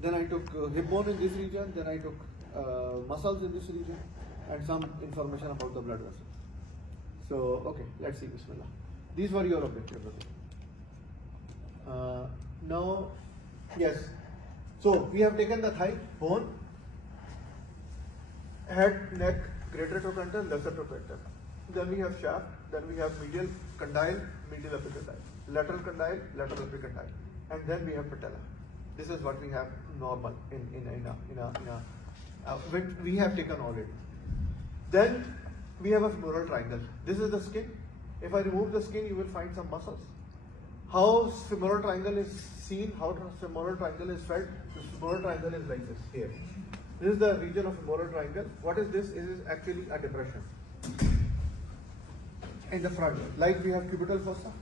Then I took hip bone in this region, then I took muscles in this region, and some information about the blood vessels. So, okay, let's see, Bismillah. These were your objectives. Now, yes, so we have taken the thigh, bone, head, neck, greater trochanter, lesser trochanter. Then we have shaft, then we have medial condyle, medial epicondyle, lateral condyle, lateral epicondyle, and then we have patella. This is what we have normal which we have taken already. Then we have a femoral triangle. This is the skin. If I remove the skin, you will find some muscles. How femoral triangle is seen, how femoral triangle is felt. The femoral triangle is like this here. This is the region of femoral triangle. What is this? It is actually a depression in the front, like we have cubital fossa,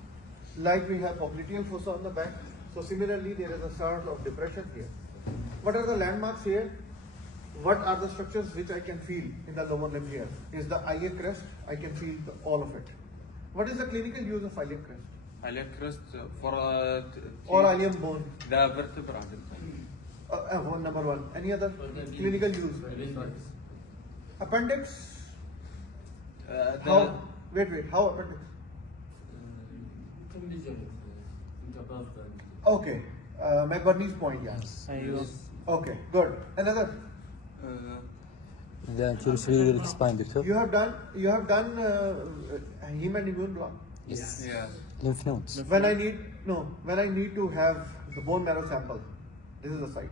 like we have popliteal fossa on the back. So similarly, there is a sort of depression here. What are the landmarks here? What are the structures which I can feel in the lower limb here? Is the iliac crest? I can feel all of it. What is the clinical use of iliac crest? Iliac crest for or ilium bone. The vertebra. Number one. Any other clinical use? Appendix. How? Wait. How appendix? Okay. McBurney's point. Yes. Okay. Good. Another. The anterior spine bit. You have done heme and immune block. Yes. Yeah. Lymph nodes. When I need to have the bone marrow sample, this is the site.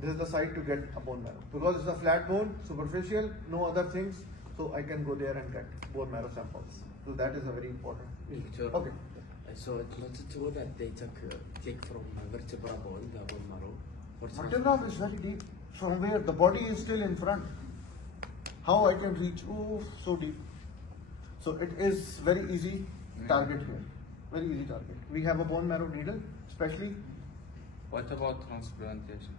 This is the site to get a bone marrow because it's a flat bone, superficial, no other things. So I can go there and get bone marrow samples. So that is a very important. Okay. So it's not true that they take from vertebra bone, the bone marrow. Vertebra is very deep. From where the body is still in front. How I can reach? Oh, so deep. So it is very easy target here. Very easy target. We have a bone marrow needle, especially. What about transplantation?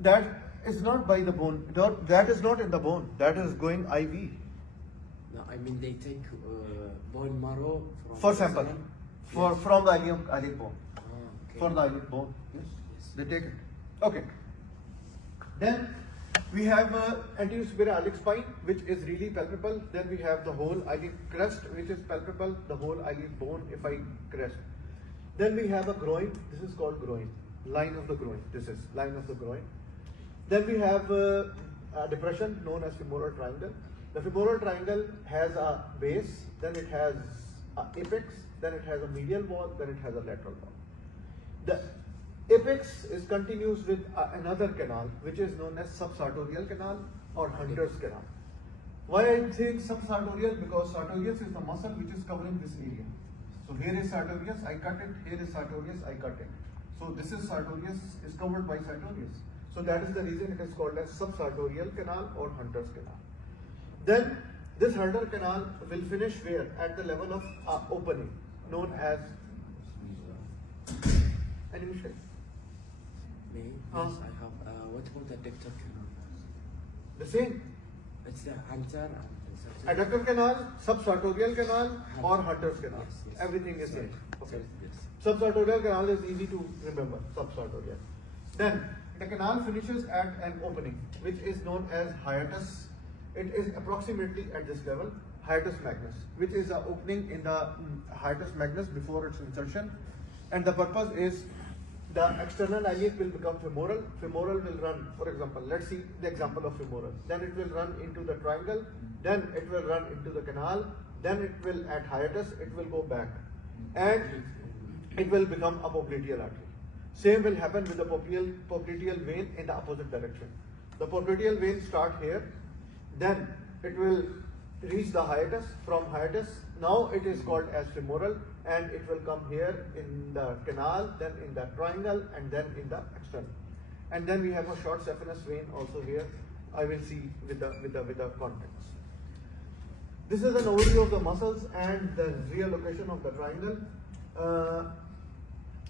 That is not by the bone. That is not in the bone. That is going IV. No, I mean they take bone marrow For sample. From the iliac bone. Okay. For the iliac bone. Yes. They take it. Okay. Then we have anterior superior iliac spine, which is really palpable. Then we have the whole iliac crest, which is palpable. The whole iliac bone, if I crest. Then we have a groin. This is called groin. Line of the groin. This is line of the groin. Then we have a depression known as femoral triangle. The femoral triangle has a base, then it has an apex, then it has a medial wall, then it has a lateral wall. The apex is continuous with another canal, which is known as subsartorial canal or Hunter's canal. Why I think subsartorial? Because sartorius is the muscle which is covering this area. So here is sartorius, I cut it. Here is sartorius, I cut it. So this is sartorius is covered by sartorius. So that is the reason it is called as subsartorial canal or Hunter's canal. Then this Hunter canal will finish where? At the level of opening, known as any mistake? Me? Yes, I have. What about the adductor canal? The same. It's the Hunter and Adductor canal, subsartorial canal, or Hunter's canal. Yes. Everything is same. Okay. Yes. Subsartorial canal is easy to remember. Subsartorial. Then the canal finishes at an opening, which is known as hiatus. It is approximately at this level, hiatus magnus, which is the opening in the hiatus magnus before its insertion. And the purpose is the external iliac will become femoral. Femoral will run, for example, let's see the example of femoral. Then it will run into the triangle, then it will run into the canal, then it will at hiatus, it will go back. And it will become a popliteal artery. Same will happen with the popliteal vein in the opposite direction. The popliteal vein start here, then it will reach the hiatus. From hiatus, now it is called as femoral, and it will come here in the canal, then in the triangle, and then in the external. And then we have a short saphenous vein also here. I will see with the contents. This is an overview of the muscles and the real location of the triangle.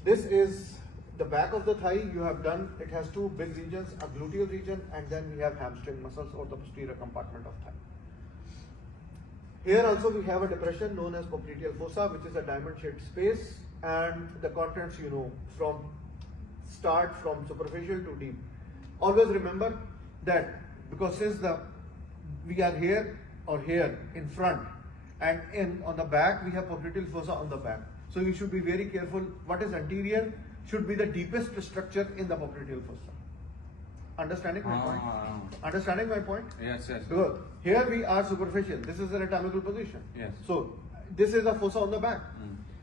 This is the back of the thigh. You have done, it has two big regions, a gluteal region, and then we have hamstring muscles or the posterior compartment of thigh. Here also we have a depression known as popliteal fossa, which is a diamond shaped space, and the contents you know from start from superficial to deep. Always remember that because since we are here or here in front and on the back we have popliteal fossa on the back. So you should be very careful. What is anterior should be the deepest structure in the popliteal fossa. Understanding my point? Understanding my point? Yes, yes. Because here we are superficial. This is the anatomical position. Yes. So this is the fossa on the back.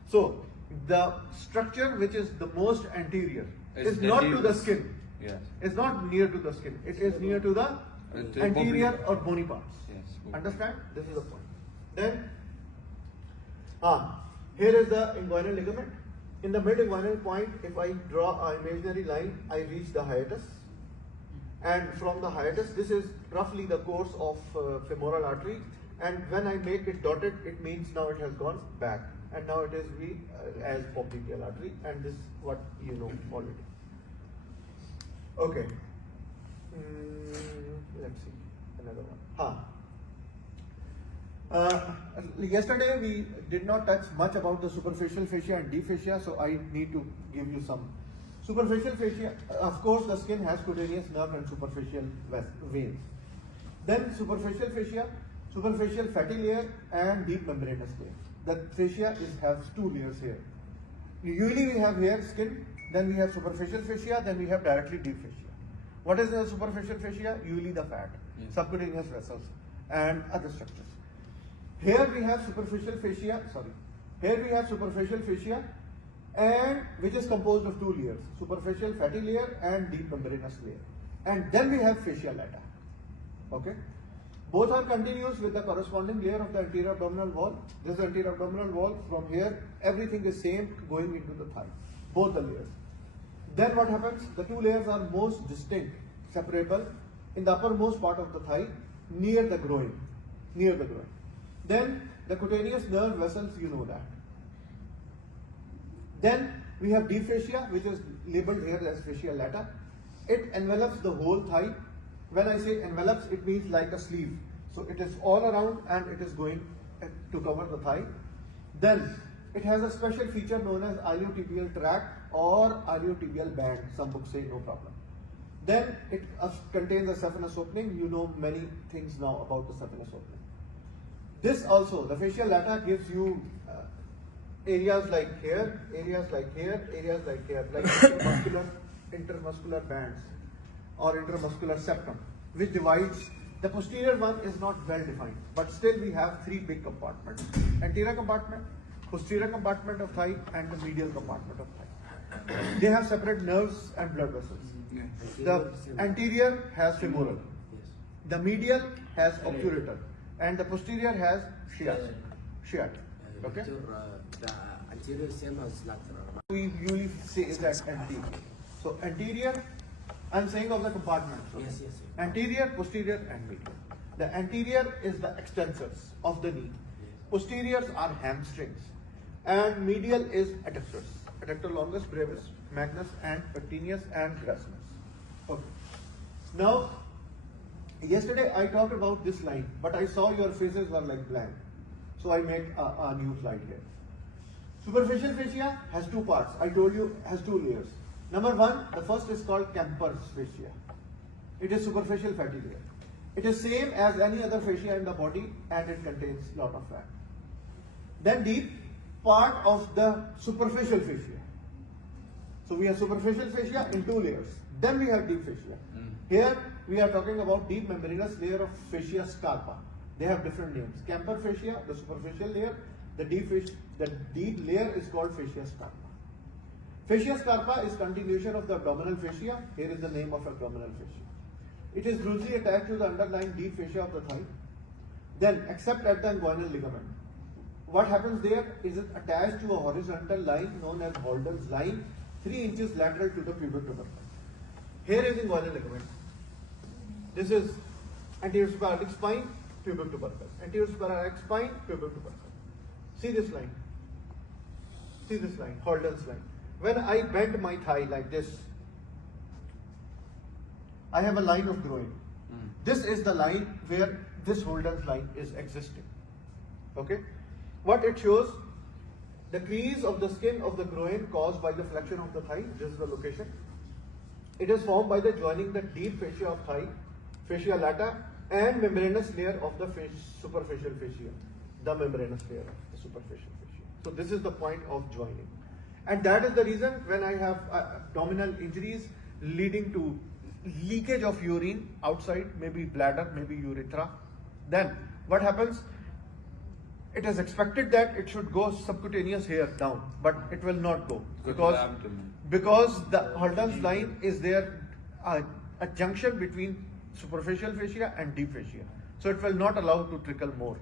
So the structure which is the most anterior Is is the not to the deepest. skin. Yes. It's not near to the skin. It is near to the To anterior popliteal. or bony parts. Yes. Understand? This is the point. Then, here is the inguinal ligament. In the mid-inguinal point, if I draw an imaginary line, I reach the hiatus. And from the hiatus, this is roughly the course of femoral artery. And when I make it dotted, it means now it has gone back. And now it is as popliteal artery. And this is what you know already. Okay. Let's see another one. Yesterday we did not touch much about the superficial fascia and deep fascia, so I need to give you some. Superficial fascia, of course, the skin has cutaneous nerve and superficial veins. Then superficial fascia, superficial fatty layer and deep membranous layer. The fascia has two layers here. Usually we have here skin, then we have superficial fascia, then we have directly deep fascia. What is the superficial fascia? Usually the fat, subcutaneous vessels and other structures. Here we have superficial fascia, here we have superficial fascia and which is composed of two layers, superficial fatty layer and deep membranous layer. And then we have fascia lata. Okay? Both are continuous with the corresponding layer of the anterior abdominal wall. This is anterior abdominal wall. From here, everything is same going into the thigh. Both the layers. Then what happens? The two layers are most distinct, separable in the uppermost part of the thigh, near the groin. Then the cutaneous nerve vessels, you know that. Then we have deep fascia, which is labeled here as fascia lata. It envelops the whole thigh. When I say envelops, it means like a sleeve. So it is all around and it is going to cover the thigh. Then it has a special feature known as iliotibial tract or iliotibial band. Some books say no problem. Then it contains a saphenous opening. You know many things now about the saphenous opening. This also, the fascia lata gives you areas like here, areas like here, areas like here, like intermuscular bands or intermuscular septum, which divides. The posterior one is not well defined, but still we have three big compartments: anterior compartment, posterior compartment of thigh, and the medial compartment of thigh. They have separate nerves and blood vessels. The anterior has femoral, the medial has obturator, and the posterior has sciatic. Okay? The anterior same as lateral. We usually say is that anterior. So anterior, I'm saying of the compartments. Okay? Yes. Anterior, posterior, and medial. The anterior is the extensors of the knee. Posteriors are hamstrings, and medial is adductors. Adductor longus, brevis, magnus, and pectineus, and gracilis. Okay. Now, yesterday I talked about this line, but I saw your faces were like blank. So I make a new slide here. Superficial fascia has two parts. I told you has two layers. Number one, the first is called Kemper's fascia. It is superficial fatty layer. It is same as any other fascia in the body and it contains lot of fat. Then deep part of the superficial fascia. So we have superficial fascia in two layers. Then we have deep fascia. Here we are talking about deep membranous layer of fascia scarpa. They have different names. Kemper fascia, the superficial layer. The deep layer is called fascia scarpa. Fascia scarpa is continuation of the abdominal fascia. Here is the name of abdominal fascia. It is loosely attached to the underlying deep fascia of the thigh. Then, except at the inguinal ligament. What happens there is it attached to a horizontal line known as Holden's line, 3 inches lateral to the pubic tubercle. Here is inguinal ligament. This is anterior supraortic spine, pubic tubercle. Anterior supraortic spine, pubic tubercle. See this line. See this line, Holden's line. When I bend my thigh like this, I have a line of groin. This is the line where this Holden's line is existing. Okay? What it shows, the crease of the skin of the groin caused by the flexion of the thigh, this is the location. It is formed by the joining the deep fascia of thigh, fascia lata, and membranous layer of the superficial fascia. The membranous layer of the superficial fascia. So this is the point of joining. And that is the reason when I have abdominal injuries leading to leakage of urine outside, maybe bladder, maybe urethra, then what happens? It is expected that it should go subcutaneous here down, but it will not go because the Holden's line is there, a junction between superficial fascia and deep fascia. So it will not allow to trickle more.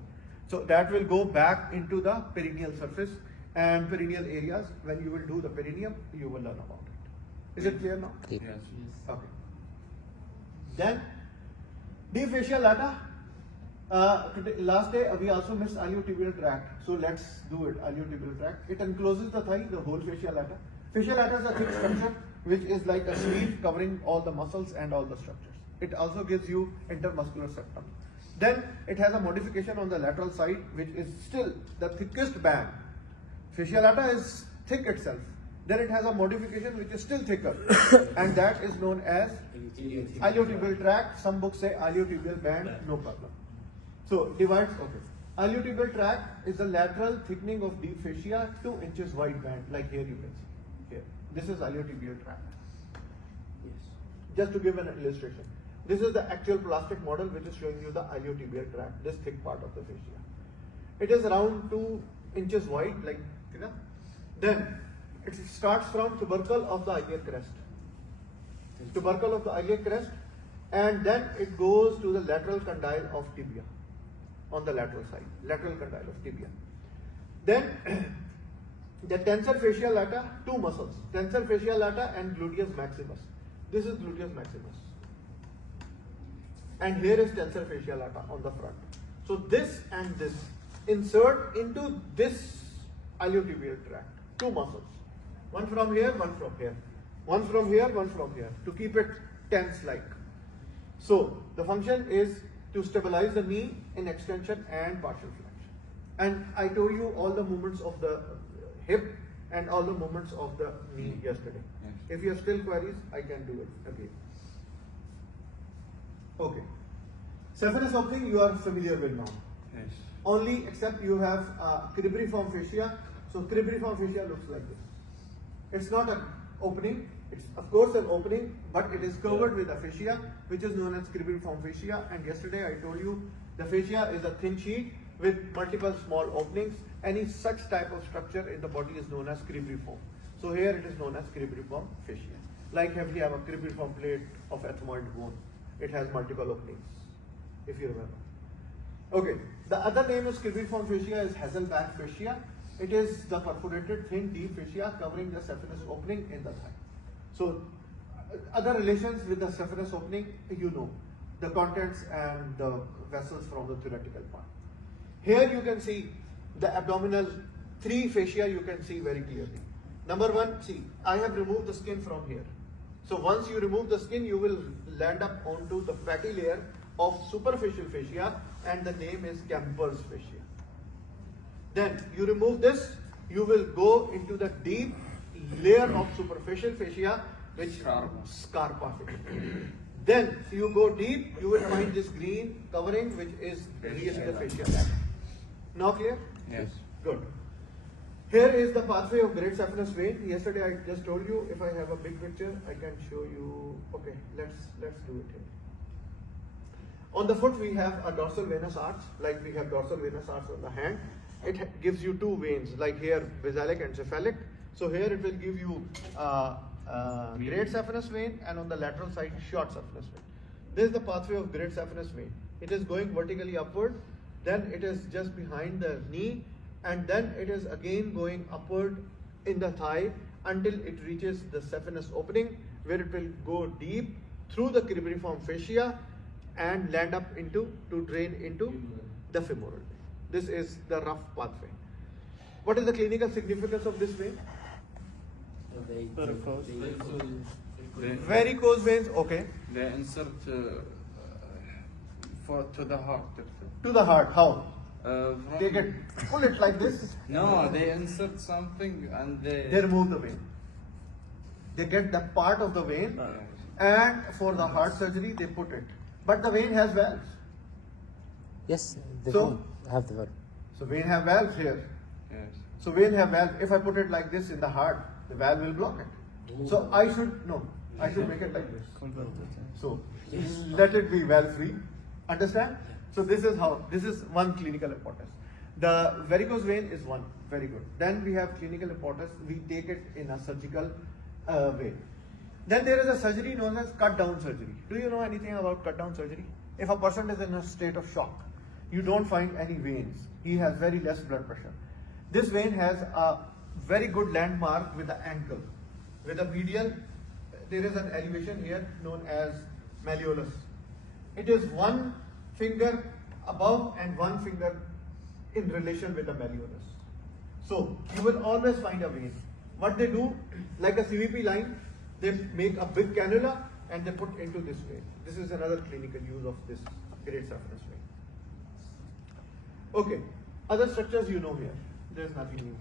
So that will go back into the perineal surface and perineal areas. When you will do the perineum, you will learn about it. Is it clear now? Yep. Yes. Okay. Then deep fascia lata. Last day we also missed iliotibial tract. So let's do it. Iliotibial tract. It encloses the thigh, the whole fascia lata. Fascia lata is a thick structure which is like a sleeve covering all the muscles and all the structures. It also gives you intermuscular septum. Then it has a modification on the lateral side which is still the thickest band. Fascia lata is thick itself. Then it has a modification which is still thicker and that is known as iliotibial tract. Some books say iliotibial band, no problem. So divides, okay. Iliotibial tract is the lateral thickening of deep fascia, 2 inches wide band, like here you can see. Here. This is iliotibial tract. Yes. Just to give an illustration. This is the actual plastic model which is showing you the iliotibial tract, this thick part of the fascia. It is around 2 inches wide, like, you know. Then it starts from tubercle of the iliac crest. Tubercle of the iliac crest, and then it goes to the lateral condyle of tibia. On the lateral side, lateral condyle of tibia. Then the tensor fascia lata, 2 muscles, tensor fascia lata and gluteus maximus. This is gluteus maximus. And here is tensor fascia lata on the front. So this and this insert into this iliotibial tract, 2 muscles. One from here, one from here. One from here, one from here, to keep it tense like. So the function is to stabilize the knee in extension and partial flexion. And I told you all the movements of the hip and all the movements of the knee yesterday. Yes. If you have still queries, I can do it again. Okay. Saphenous opening you are familiar with now. Yes. Only except you have cribriform fascia. So cribriform fascia looks like this. It's not an opening. It's of course an opening, but it is covered with a fascia, which is known as cribriform fascia. And yesterday I told you the fascia is a thin sheet with multiple small openings. Any such type of structure in the body is known as cribriform. So here it is known as cribriform fascia. Like if you have a cribriform plate of ethmoid bone, it has multiple openings, if you remember. Okay, the other name is cribriform fascia is Hasselback fascia. It is the perforated thin deep fascia covering the saphenous opening in the thigh. So other relations with the saphenous opening, you know, the contents and the vessels from the theoretical part. Here you can see the abdominal 3 fascia you can see very clearly. Number 1, see, I have removed the skin from here. So once you remove the skin, you will land up onto the fatty layer of superficial fascia, and the name is Kemper's fascia. Then you remove this, you will go into the deep layer of superficial fascia, which Scarpa fascia. Then you go deep, you will find this green covering, which is really the fascia lata. Now clear? Yes. Good. Here is the pathway of great saphenous vein. Yesterday I just told you, if I have a big picture, I can show you. Okay, let's do it here. On the foot we have a dorsal venous arch, like we have dorsal venous arch on the hand. It gives you 2 veins, like here basalic and cephalic. So here it will give you great saphenous vein, and on the lateral side short saphenous vein. This is the pathway of great saphenous vein. It is going vertically upward, then it is just behind the knee, and then it is again going upward in the thigh until it reaches the saphenous opening, where it will go deep through the cribriform fascia and land up into, to drain into the femoral vein. This is the rough pathway. What is the clinical significance of this vein? Varicose veins, okay. They insert to the heart. To the heart, how? They From, pull it like this. no, they insert something and They remove the vein. They get the part of the vein and for the heart surgery they put it. But the vein has valves. Yes, they So- don't have the verb. So vein have valves here. Yes. So vein have valve. If I put it like this in the heart, the valve will block it. So I should make it like this. So let it be valve free. Understand? So this is one clinical importance. The varicose vein is one, very good. Then we have clinical importance. We take it in a surgical way. Then there is a surgery known as cut down surgery. Do you know anything about cut down surgery? If a person is in a state of shock, you don't find any veins. He has very less blood pressure. This vein has a very good landmark with the ankle. With the medial, there is an elevation here known as malleolus. It is one finger above and one finger in relation with the malleolus. So you will always find a vein. What they do, like a CVP line, they make a big cannula and they put into this vein. This is another clinical use of this great saphenous vein. Okay, other structures you know here. There's nothing new.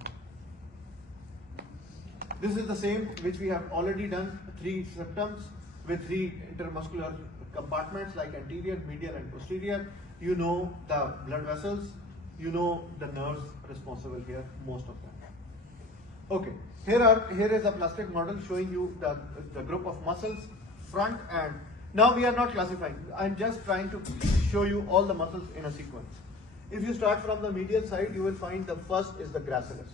This is the same which we have already done, 3 septums with 3 intermuscular compartments like anterior, medial and posterior. You know the blood vessels, you know the nerves responsible here, most of them. Okay, here is a plastic model showing you the group of muscles, front and, now we are not classifying, I'm just trying to show you all the muscles in a sequence. If you start from the medial side, you will find the first is the gracilis.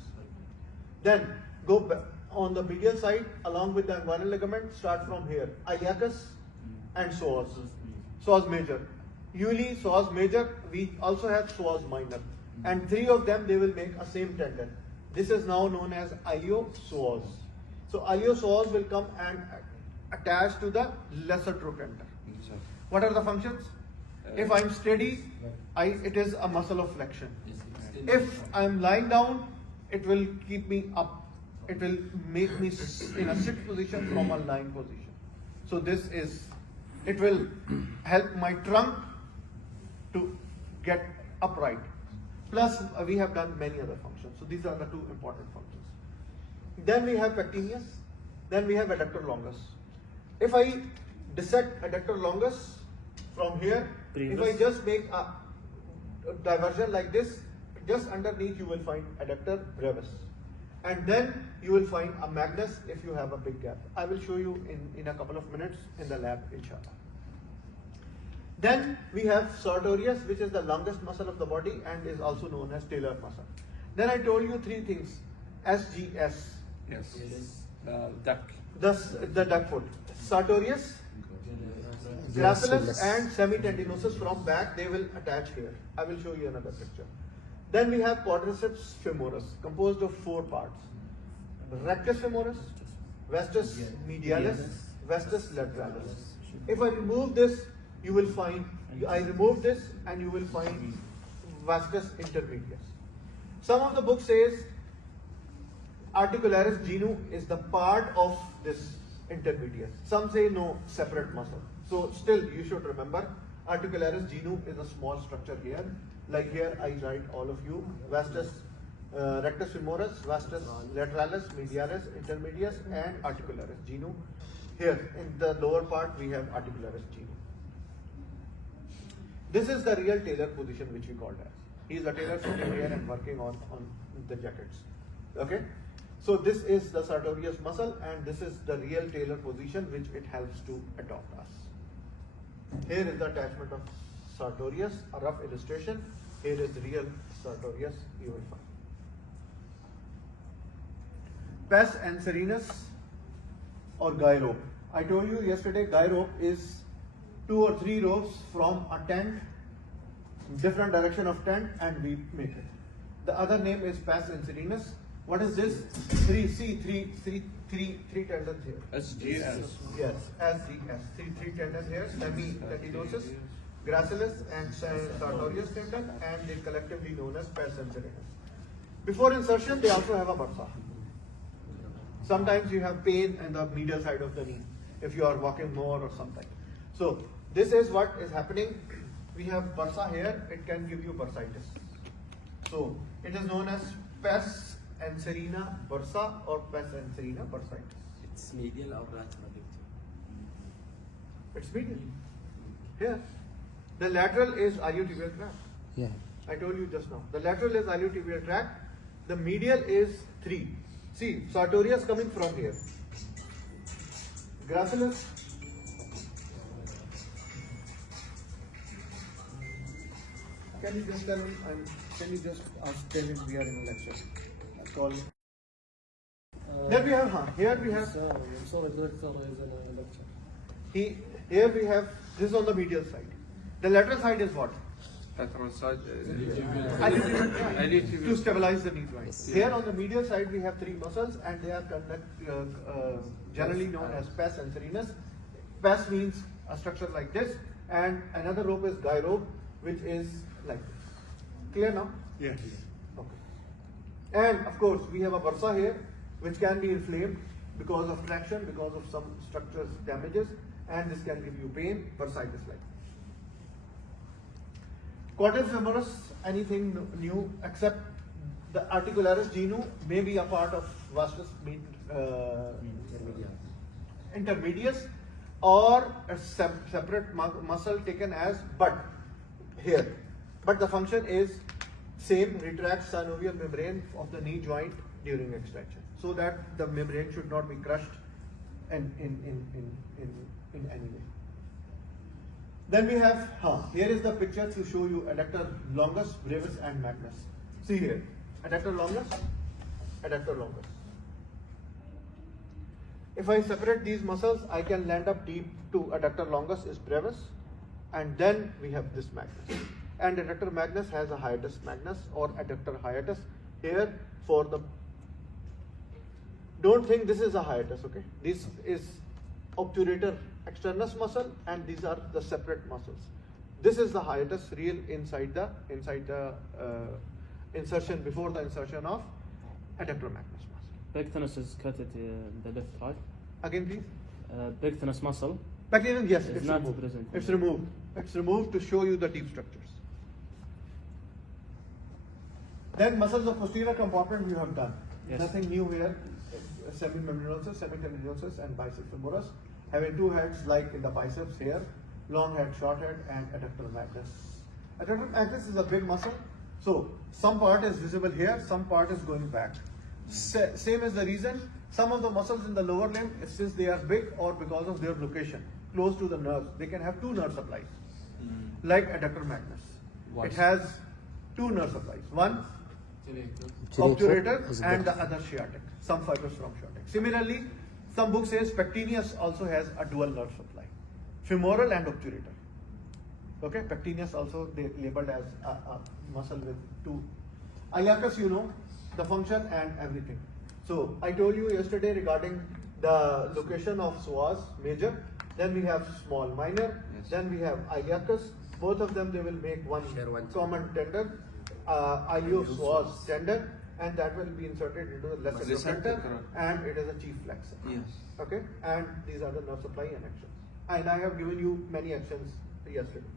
Then go back on the medial side along with the inguinal ligament, start from here, iliacus and psoas. Psoas major. Uli, psoas major, we also have psoas minor. And 3 of them, they will make a same tendon. This is now known as iliopsoas. So iliopsoas will come and attach to the lesser trochanter. What are the functions? If I'm steady, it is a muscle of flexion. If I'm lying down, it will keep me up. It will make me in a sit position from a lying position. So it will help my trunk to get upright. Plus, we have done many other functions. So these are the 2 important functions. Then we have pectineus. Then we have adductor longus. If I dissect adductor longus from here, if I just make a diversion like this, just underneath you will find adductor brevis. And then you will find a magnus if you have a big gap. I will show you in a couple of minutes in the lab, inshallah. Then we have sartorius, which is the longest muscle of the body and is also known as talar muscle. Then I told you 3 things. SGS. Yes. The duck. The duck foot. Sartorius, gracilis and semitendinosus from back, they will attach here. I will show you another picture. Then we have quadriceps femoris, composed of 4 parts. Rectus femoris, vastus medialis, vastus lateralis. If I remove this, you will find, I remove this and you will find vastus intermedius. Some of the book says articularis genu is the part of this intermedius. Some say no, separate muscle. So still you should remember articularis genu is a small structure here. Like here I write all of you, vastus rectus femoris, vastus lateralis, medialis, intermedius and articularis genu. Here in the lower part we have articularis genu. This is the real tailor position which we called as. He is a tailor sitting here and working on the jackets. Okay? So this is the sartorius muscle and this is the real tailor position which it helps to adopt us. Here is the attachment of sartorius, a rough illustration. Here is real sartorius, you will find. Pes anserinus or guy rope. I told you yesterday guy rope is 2 or 3 ropes from a tent, different direction of tent, and we make it. The other name is pes anserinus. What is this? 3 tendons here. SGS. Yes, SGS. Three tendons here, semitendinosus, gracilis and sartorius tendon, and they collectively known as pes anserinus. Before insertion, they also have a bursa. Sometimes you have pain in the medial side of the knee if you are walking more or something. So this is what is happening. We have bursa here. It can give you bursitis. So it is known as pes anserina bursa or pes anserina bursitis. It's medial or lateral? It's medial. Here. The lateral is iliotibial tract. Yeah. I told you just now. The lateral is iliotibial tract. The medial is 3. See, sartorius coming from here. Gracilis. Can you just tell him? Can you just tell him we are in a lecture? Call him. Then we have, here we have, sorry, director is in a lecture. here we have, this is on the medial side. The lateral side is what? Lateral side. To stabilize the knee joint. Yes. Here on the medial side we have 3 muscles and they are generally known as pes and serenus. Pes means a structure like this and another rope is guy rope which is like this. Clear now? Yes. Okay. And of course we have a bursa here which can be inflamed because of traction, because of some structures damages, and this can give you pain. Bursitis like. Quadratus femoris, anything new except the articularis genu may be a part of vastus intermedius or a separate muscle taken as bud here. But the function is same, retracts synovial membrane of the knee joint during extraction, so that the membrane should not be crushed in any way. Then we have, here is the picture to show you adductor longus, brevis and magnus. See here, adductor longus, adductor longus. If I separate these muscles, I can land up deep to adductor longus is brevis, and then we have this magnus. And adductor magnus has a hiatus magnus or adductor hiatus here for the. Don't think this is a hiatus, okay? This is obturator externus muscle, and these are the separate muscles. This is the hiatus real inside the insertion before the insertion of adductor magnus muscle. Pectinus is cut at the left, right? Again, please. Pectinus muscle. Pectinus, yes, It's it's not removed. present. It's removed. It's removed to show you the deep structures. Then muscles of posterior compartment we have done. Yes. Nothing new here. Semimembranosus, semitendinosus, and biceps femoris. Having 2 heads like in the biceps here, long head, short head, and adductor magnus. Adductor magnus is a big muscle, so some part is visible here, some part is going back. Same is the reason some of the muscles in the lower limb, since they are big or because of their location close to the nerves, they can have 2 nerve supplies, like adductor magnus. What? It has 2 nerve supplies. One obturator and the other sciatic. Some fibers from sciatic. Similarly, some book says pectineus also has a dual nerve supply, femoral and obturator. Okay, pectineus also they labeled as a muscle with 2. Iliacus, you know the function and everything. So I told you yesterday regarding the location of psoas major. Then we have small minor. Yes. Then we have iliacus. Both of them they will make one Share one. common tendon, iliopsoas tendon, and that will be inserted into the lesser This trochanter, correct. and it is a chief flexor. Yes. Okay, and these are the nerve supply and actions. And I have given you many actions yesterday.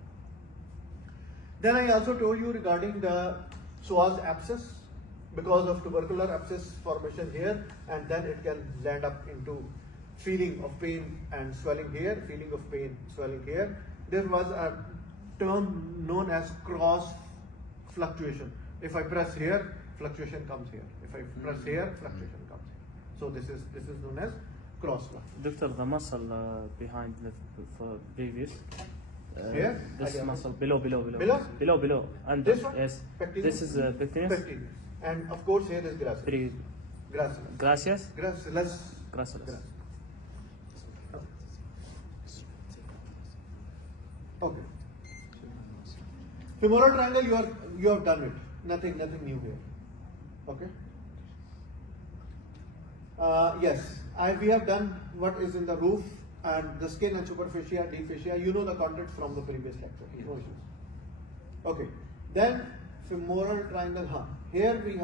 Then I also told you regarding the psoas abscess, because of tubercular abscess formation here, and then it can land up into feeling of pain and swelling here, feeling of pain, swelling here. There was a term known as cross fluctuation. If I press here, fluctuation comes here. If I press here, fluctuation comes here. So this is known as cross fluctuation. Doctor, the muscle behind the previous. Here? This I got muscle it. below. Below? And This one? yes. Pectineus? This is pectineus. Pectineus. And of course here is gracilis. Gracilis. Gracias. Gracilis. Gracias. Okay. Femoral triangle, you have done it. Nothing new here. Okay. Yes, we have done what is in the roof and the skin and superficia, deep fascia. You know the content from the previous lecture. Yes. No issues. Okay. Then femoral triangle. Here we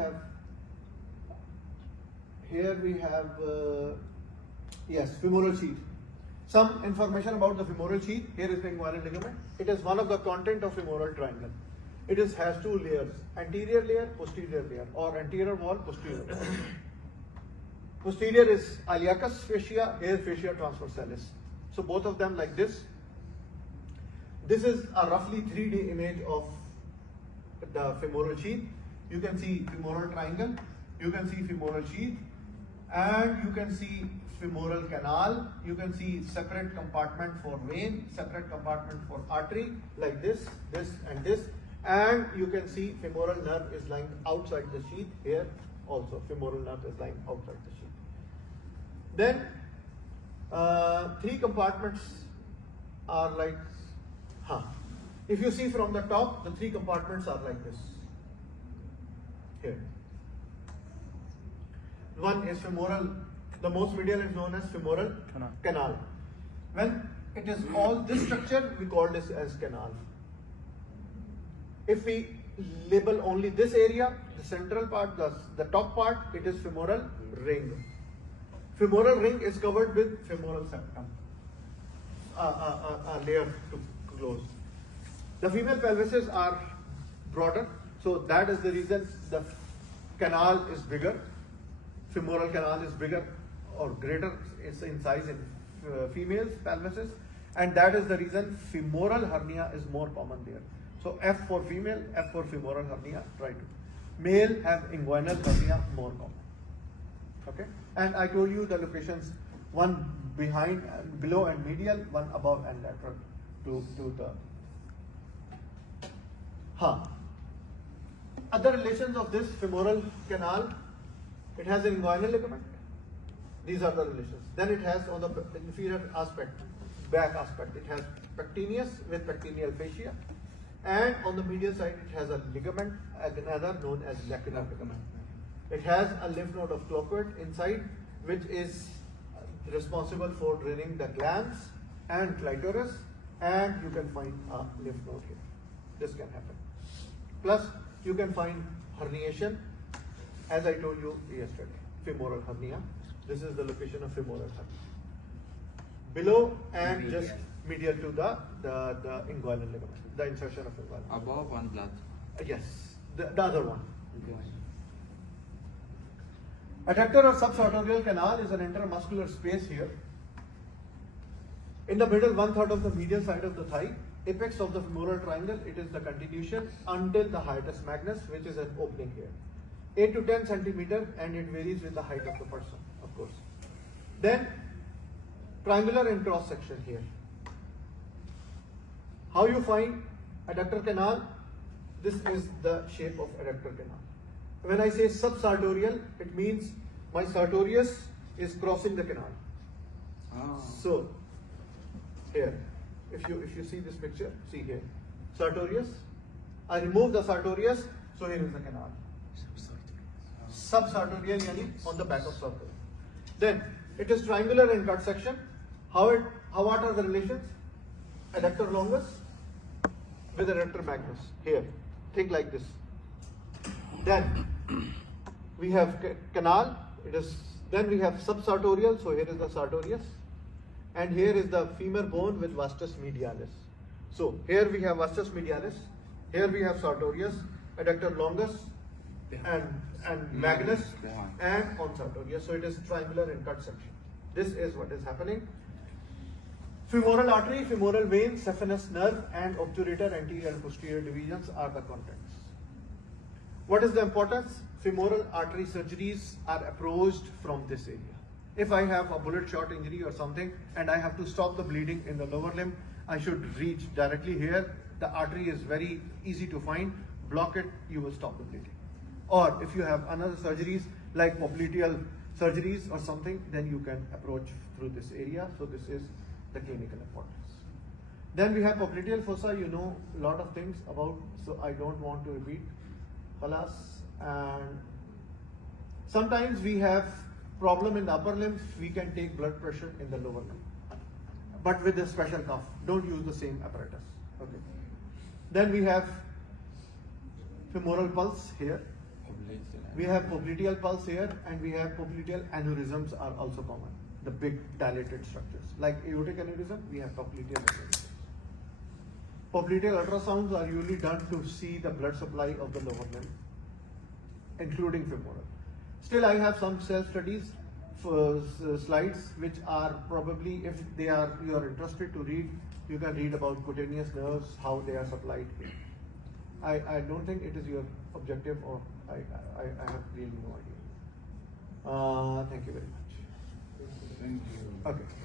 have. Yes, femoral sheath. Some information about the femoral sheath. Here is the inguinal ligament. It is one of the content of femoral triangle. It has 2 layers: anterior layer, posterior layer, or anterior wall, posterior wall. Posterior is iliacus fascia, here fascia transversalis. So both of them like this, This is a roughly 3D image of the femoral sheath. You can see femoral triangle, you can see femoral sheath, and you can see femoral canal. You can see separate compartment for vein, separate compartment for artery, like this, this, and this. And you can see femoral nerve is lying outside the sheath here also. Femoral nerve is lying outside the sheath. Then, three compartments are like, if you see from the top, the three compartments are like this. Here. One is femoral, the most medial is known as femoral canal. When it is all this structure, we call this as canal. If we label only this area, the central part, the top part, it is femoral ring. Femoral ring is covered with femoral septum, a layer to close. The female pelvises are broader, so that is the reason the canal is bigger. Femoral canal is bigger or greater in size in females pelvises, and that is the reason femoral hernia is more common there. So F for female, F for femoral hernia, try to. Male have inguinal hernia more common. Okay, and I told you the locations, one behind, below and medial, one above and lateral to the. Other relations of this femoral canal, it has an inguinal ligament. These are the relations. Then it has on the inferior aspect, back aspect, it has pectineus with pectineal fascia, and on the medial side it has a ligament, another known as lacunar ligament. It has a lymph node of Cloquet inside, which is responsible for draining the glands and clitoris, and you can find a lymph node here. This can happen. Plus, you can find herniation, as I told you yesterday, femoral hernia. This is the location of femoral hernia. Below and Medial. just medial to the inguinal ligament, the insertion of inguinal. Above one blood. Yes, the other one. Adductor or subsartorial canal is an intermuscular space here. In the middle, 1/3 of the medial side of the thigh, apex of the femoral triangle, it is the continuation until the hiatus magnus, which is an opening here. 8 to 10 centimeter, and it varies with the height of the person, of course. Then, triangular and cross section here. How you find adductor canal? This is the shape of adductor canal. When I say subsartorial, it means my sartorius is crossing the canal. So, here, if you see this picture, see here, sartorius. I remove the sartorius, so here is the canal. Subsartorial, yani on the back of sartorius. Then it is triangular in cut section. What are the relations? Adductor longus with adductor magnus. Here, think like this. Then we have canal. Then we have subsartorial. So here is the sartorius, and here is the femur bone with vastus medialis. So here we have vastus medialis. Here we have sartorius, adductor longus, and magnus, and on sartorius. So it is triangular in cut section. This is what is happening. Femoral artery, femoral vein, saphenous nerve, and obturator anterior and posterior divisions are the contents. What is the importance? Femoral artery surgeries are approached from this area. If I have a bullet shot injury or something and I have to stop the bleeding in the lower limb, I should reach directly here. The artery is very easy to find. Block it, you will stop the bleeding. Or if you have another surgeries like popliteal surgeries or something, then you can approach through this area. So this is the clinical importance. Then we have popliteal fossa. You know a lot of things about, so I don't want to repeat. Khalas. And sometimes we have problem in the upper limbs. We can take blood pressure in the lower limb, but with a special cuff. Don't use the same apparatus. Okay. Then we have femoral pulse here. We have popliteal pulse here, and we have popliteal aneurysms are also common. The big dilated structures like aortic aneurysm, we have popliteal aneurysms. Popliteal ultrasounds are usually done to see the blood supply of the lower limb, including femoral. Still, I have some self studies slides which are probably, if they are, you are interested to read, you can read about cutaneous nerves, how they are supplied here. I don't think it is your objective, or I have really no idea. Thank you very much. Thank you. Okay.